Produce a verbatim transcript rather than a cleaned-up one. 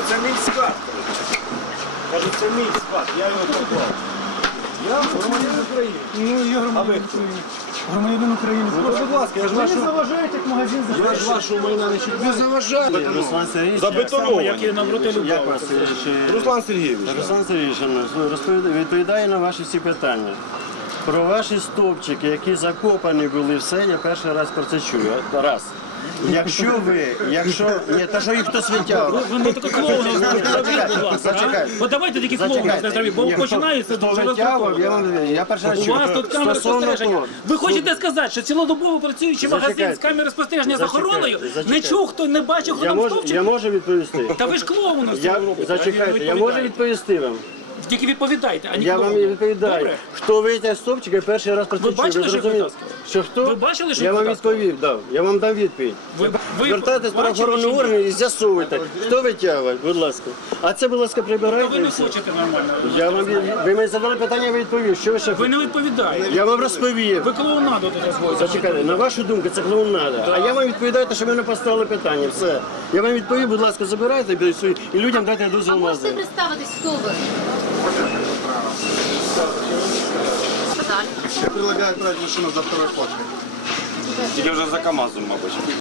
це мій скат. Кажу, це мій скат, я його поклав. Я громадянин України. Ну, я А ви громадянин хто? України. Громадянин України. Ну, будь ласка, я ж Ви не вашу... заважаєте, як магазин Я ж закривається. вашу майна не чую. Ви заважаєте. Руслан Сергійович, Забетоновані. як вас ще- Руслан Сергійович. Руслан Сергійович розповідає- відповідає на ваші всі питання. Про ваші стовпчики, які закопані були, все, я перший раз про це чую. Раз. Якщо ви, якщо, ні, та що їх хтось витягав. Ви не таке клоуна зробіть, будь ласка. Зачекайте. От давайте такі клоуна Зачекайте. не зробіть, бо Ні, починається хто дуже витягував, я розраховано. вам я перший раз У чую. вас тут камери Стосовно спостереження. того, Ви хочете сказати, що цілодобово працюючий магазин з Зачекайте. камери спостереження з Зачекайте. охороною не Зачекайте. чув, хто не бачив, хто я там можу, стовпчик? я можу відповісти. Та ви ж клоуна з Я, цього робите. зачекайте, я можу відповісти вам. Тільки відповідайте, а не Я вам і клоуна. відповідаю. Добре? Хто витяг стовпчик, я перший раз про це Ви чую. бачили, що їх зрозуміли? витаскували? Що хто? Ви бачили, що Я їх вам витаскували? відповів, дав. Я вам дам відповідь. Ви, ви Звертайтесь в бачили, правоохоронні чи ні? органи і з'ясовуйте, хто витягує, будь ласка. А це, будь ласка, Та прибирайте. ви і не все. хочете нормально. Я вам, від- ви мені задали питання, я відповів. Що ви ще Ви не відповідаєте. Я вам розповів. Ви клоунаду тут розводите. Зачекайте, на вашу думку, це клоунада. А я вам відповідаю, те, що ви мене поставили питання. Все. Я вам відповів, будь ласка, забирайте і людям дайте дозвіл А на можете це. представитись, хто ви? Далі. Я предлагаю брать машину за второй фоткой. Тільки вже за КАМАЗом, мабуть.